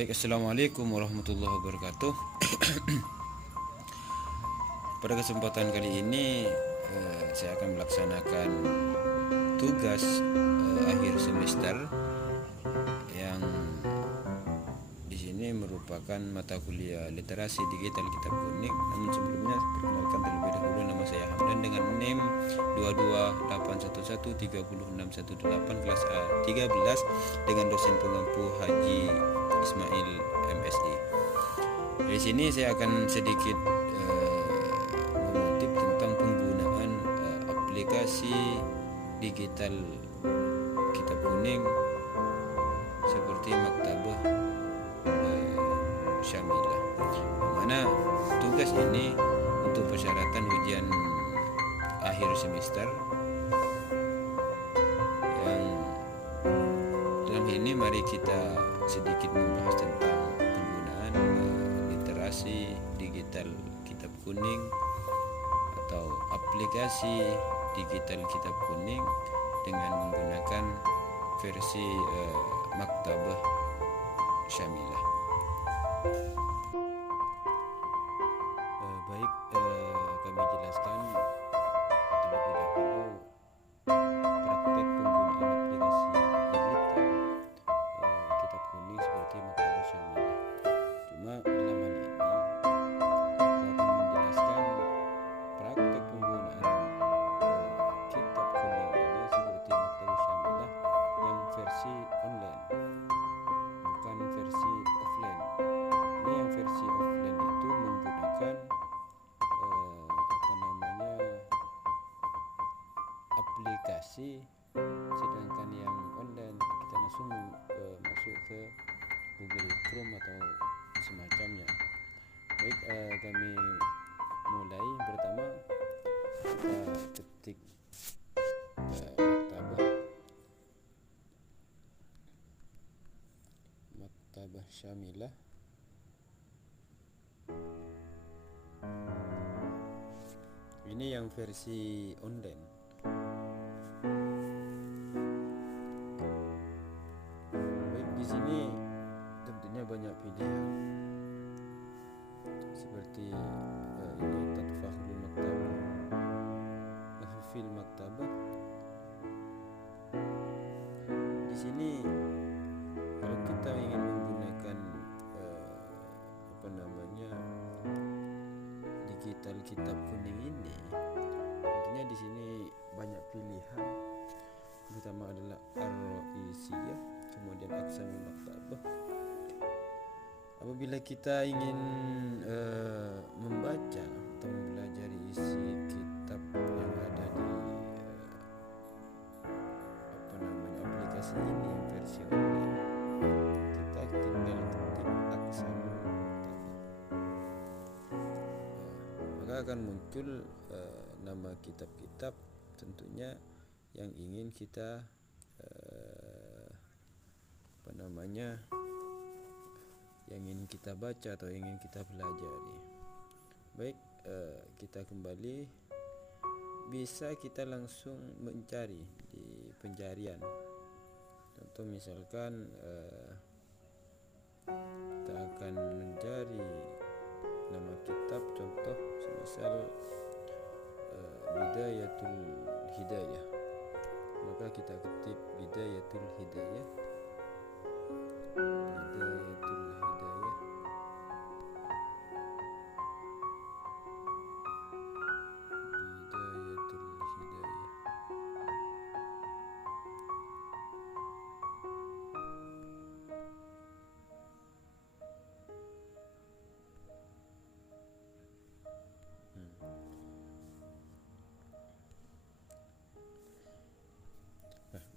Baik, assalamualaikum warahmatullahi wabarakatuh. Pada kesempatan kali ini saya akan melaksanakan tugas akhir semester yang di sini merupakan mata kuliah literasi digital kitab kuning. Namun sebelumnya perkenalkan terlebih dahulu, nama saya Hamdan dengan NIM 22811306118 kelas A13 dengan dosen pengampu Haji Ismail MSI. Di sini saya akan sedikit mengutip tentang penggunaan aplikasi digital kitab kuning seperti Maktabah Syamilah. Mana tugas ini untuk persyaratan ujian akhir semester yang dalam ini mari kita sedikit membahas tentang penggunaan literasi digital kitab kuning atau aplikasi digital kitab kuning dengan menggunakan versi Maktabah Syamilah. Baik, kami jelaskan terlebih dahulu praktek penggunaan aplikasi digital kitab kuning seperti Maktabah Syamilah. Cuma dalam hal ini saya akan menjelaskan praktek penggunaan kitab kuning ini seperti Maktabah Syamilah yang versi online, bukan versi offline. Ini yang versi offline itu menggunakan aplikasi, sedangkan yang online kita langsung masuk ke Google Chrome atau semacamnya. Baik, kami mulai. Pertama kita ketik Maktabah Syamilah. Ini yang versi online. Baik, di sini tentunya banyak pilihan seperti ini Tadfakhul Maktabah, Mahfil Maktabah. Di sini kalau kita ingin menggunakan digital kitab kuning ini, tentunya di sini banyak pilihan. Pertama adalah Ar-Ra'isiyah, kemudian Aqsamul Maktabah. Apabila kita ingin membaca atau mempelajari isi kitab yang ada di aplikasi ini yang versi online, kita tinggal ketik Aqsamul Maktabah, maka akan muncul nama kitab-kitab tentunya yang ingin kita yang ingin kita baca atau ingin kita pelajari. Baik, kita kembali. Bisa kita langsung mencari di pencarian. Contoh misalkan kita akan mencari nama kitab, contoh semisal Bidayatul Hidayah, maka kita ketik Bidayatul Hidayah, Bidayatul Hidayah, Bidayatul Hidayah.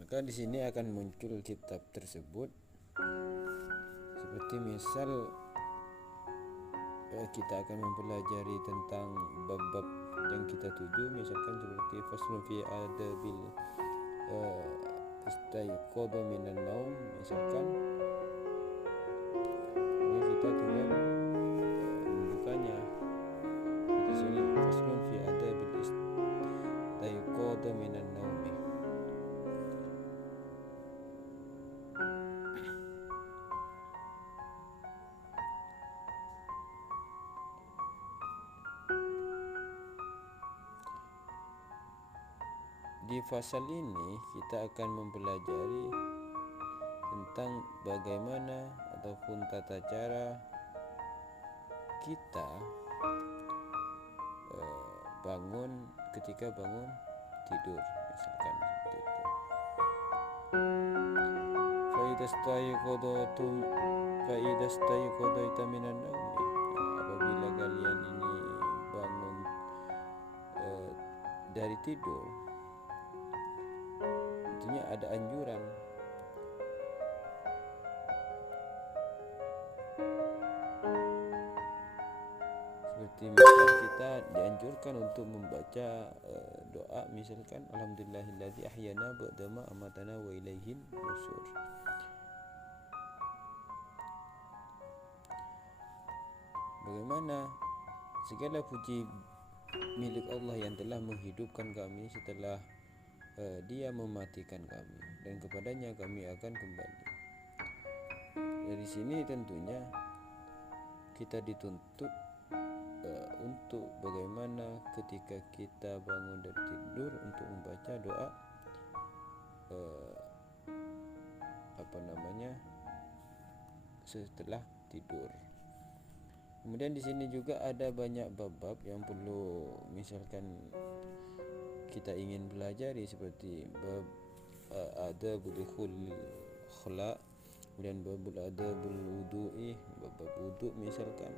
Maka di sini akan muncul kitab tersebut. Seperti misal kita akan mempelajari tentang bab-bab yang kita tuju, misalkan seperti faslun fi adabil istaiqadha minan naum, misalkan ini kita tinggal membukanya. Di sini faslun fi adabil istaiqadha minan naum. di fasal ini kita akan mempelajari tentang bagaimana ataupun tata cara kita bangun ketika bangun tidur, misalkan seperti itu. Fa'idastayqadaitu minan naumi, apabila kalian ini bangun dari tidur, tentunya ada anjuran seperti misal kita dianjurkan untuk membaca doa, misalkan alhamdulillahilladzi ahyana ba'dama amatana wa ilaihin nusyur. Bagaimana segala puji milik Allah yang telah menghidupkan kami setelah Dia mematikan kami, dan kepadanya kami akan kembali. Dari sini tentunya kita dituntut untuk bagaimana ketika kita bangun dari tidur untuk membaca doa setelah tidur. Kemudian di sini juga ada banyak bab-bab yang perlu misalkan kita ingin pelajari, seperti bab adabul dukhul khala, kemudian babul adabul wudu'i, bab wudu misalkan.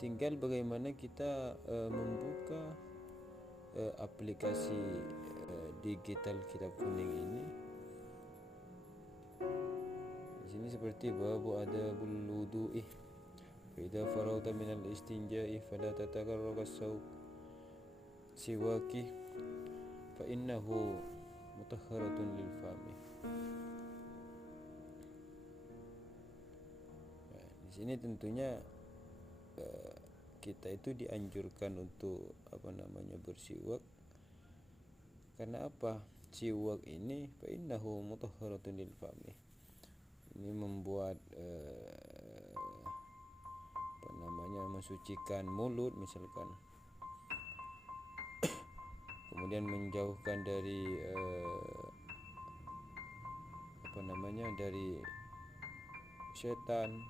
Tinggal bagaimana kita membuka aplikasi digital Kitab Kuning ini. Di sini seperti babu adabul wudu'i, fa idza faragta minal istinja'i fala tatakarrara siwaki fa innahu mutahharatun lil fami. Di sini tentunya kita itu dianjurkan untuk bersiwak. Karena apa? Siwak ini fa innahu mutahharatun lil fami. Ini membuat mensucikan mulut misalkan. Kemudian menjauhkan dari dari setan.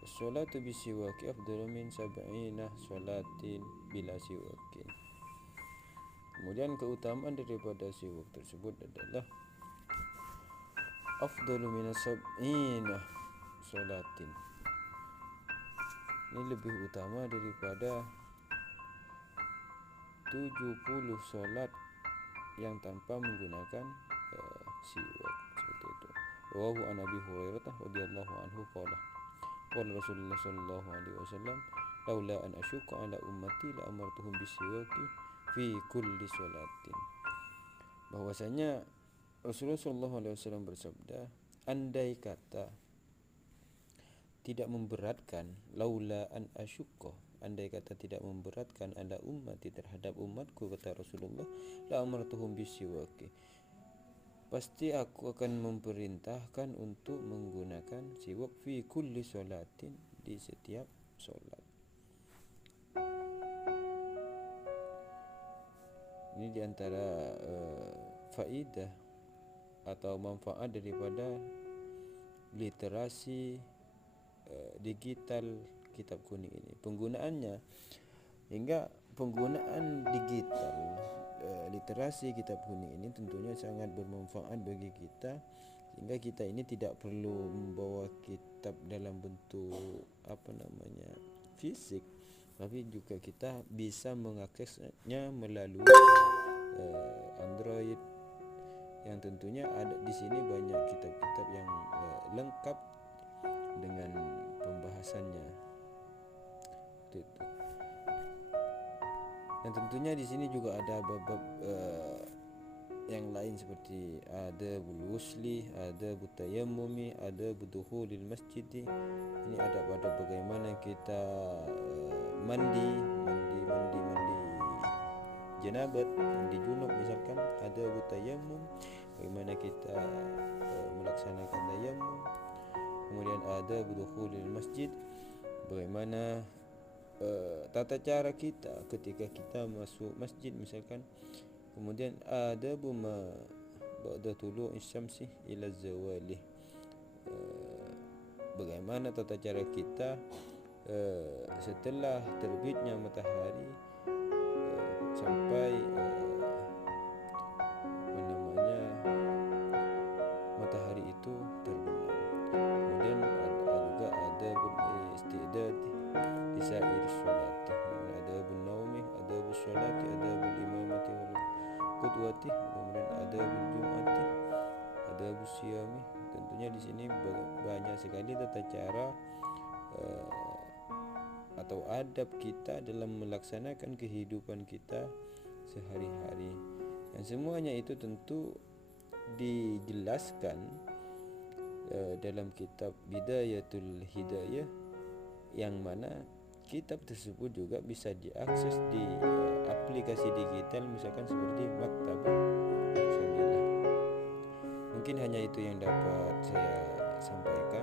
Sholatu bisiwaki afdalu min sab'ina sholatin bila siwakin. Kemudian keutamaan daripada siwak tersebut adalah afdalu min sab'ina sholatin. Ini lebih utama daripada 70 sholat yang tanpa menggunakan siwak, seperti itu. Rawahu an Abi Hurairah radhiyallahu anhu qala Rasulullah sallallahu alaihi wasallam laula an asyqa ala ummati la amartuhum bisiwaki fi kulli sholatin. Bahwasanya Rasulullah sallallahu alaihi wasallam bersabda, andai kata tidak memberatkan, laula an asyqa, andai kata tidak memberatkan ala ummati, terhadap umatku, kata Rasulullah, la amartuhum bisiwaki, pasti aku akan memerintahkan untuk menggunakan siwak fi kulli sholatin, di setiap sholat. Ini diantara faidah atau manfaat daripada literasi digital Kitab Kuning ini. Penggunaannya hingga penggunaan digital literasi Kitab Kuning ini tentunya sangat bermanfaat bagi kita, sehingga kita ini tidak perlu membawa kitab dalam bentuk fisik, tapi juga kita bisa mengaksesnya melalui Android, yang tentunya ada di sini banyak kitab-kitab yang lengkap dengan pembahasannya. Itu. Dan tentunya di sini juga ada bab-bab yang lain seperti ada wusli, ada tayammumi, ada dukhulil masjid. Ini ada pada bagaimana kita mandi janabat, mandi junub misalkan, ada tayammum, bagaimana kita melaksanakan tayammum. Kemudian ada dukhulil masjid, bagaimana tata cara kita ketika kita masuk masjid misalkan, kemudian ada buma ba'da tulu'i syamsi ila zawali, bagaimana tata cara kita setelah terbitnya matahari sampai matahari itu terbenam. Kemudian juga ada istidad di sair sholati, ada bun naumi, ada bus sholati, ada bul imamati wal qudwati, kemudian ada bul jum'ati, ada bus siyami. Tentunya di sini banyak sekali tata cara atau adab kita dalam melaksanakan kehidupan kita sehari-hari, dan semuanya itu tentu dijelaskan dalam kitab Bidayatul Hidayah, yang mana kitab tersebut juga bisa diakses di aplikasi digital misalkan seperti Maktabah Sabilah. Mungkin hanya itu yang dapat saya sampaikan.